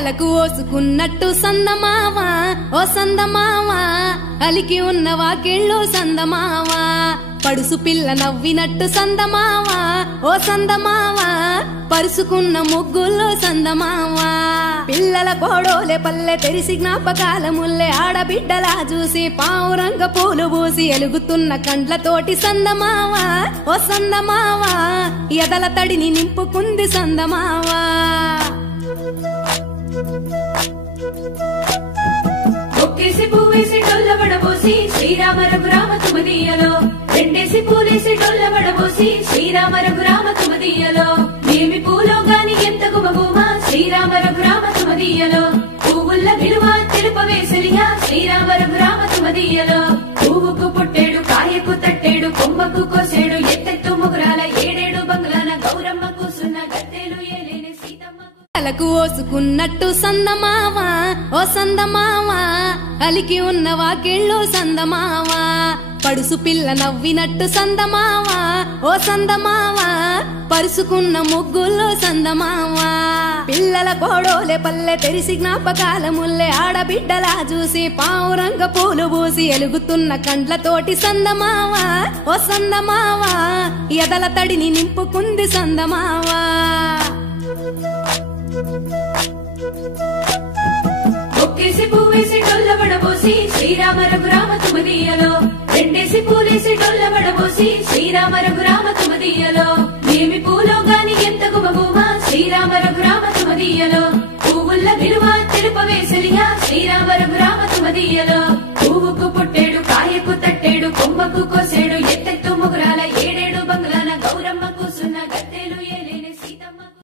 తలకు ఓసుకున్నట్టు సందమావా ఓ సందమావా అలికి ఉన్న వాకిళ్ళు సందమావా పడుసు పిల్ల నవ్వినట్టు సందమావా ఓ సందమావా పరుసుకున్న ముగ్గుల్లో సందమావా పిల్లల కోడోలే పల్లె తెరిసి జ్ఞాపకాల ముల్లె ఆడబిడ్డలా చూసి పావురంగ పూలు పూసి ఎలుగుతున్న కండ్లతోటి సందమావా ఓ సందమావా ఎదల తడిని నింపుకుంది సందమావా ఒక్కేసి పువ్వేసి డొల్ల వడబోసి శ్రీరామ రఘురామ తుమదీయలో రెండేసి పూలేసి డొల్ల వడబోసి శ్రీరామ రఘురామ తుమదీయలో నేమి పూలో గాని ఎంత గుమగుమ శ్రీరామ రఘురామ తుమదీయలో పువ్వుల్ల విలువ తెలుపవేసలియా శ్రీరామ రఘురామ తుమదీయలో పువ్వుకు పుట్టేడు కాయకు తట్టేడు కొమ్మకు కోసేడు ఎత్తెత్తు ముగురాల ఏడేడు బంగ్లాల గౌరమ్మ కూసున్న గద్దెలు ఏలేని సీతమ్మ తలకు ఓసుకున్నట్టు సందమావా ఓ సందమావా అలికి ఉన్న వాకిళ్ళు సందమావా పడుసు పిల్ల నవ్వినట్టు సందమావా ఓ సందమావా పరుసుకున్న ముగ్గుల్లో సందమావా పిల్లల కోడోలే పల్లె తెరిసి జ్ఞాపకాల ముల్లె ఆడబిడ్డలా చూసి పావురంగ పూలు పూసి ఎలుగుతున్న కండ్లతోటి సందమావా ఓ సందమావా ఎదల తడిని నింపుకుంది సందమావా ఒక్కేసి పువ్వేసి డొల్ల వడబోసి శ్రీరామ రఘురామ తుమదీయలో రెండేసి పూలేసి డొల్ల వడబోసి శ్రీరామ రఘురామ తుమదీయలో నేమి పూలో గాని ఎంత గుమగుమ శ్రీరామ రఘురామ తుమదీయలో పువ్వుల్ల విలువ తెలుపవేసలియా శ్రీరామ రఘురామ తుమదీయలో పువ్వుకు పుట్టేడు కాయకు తట్టేడు కొమ్మకు కోసేడు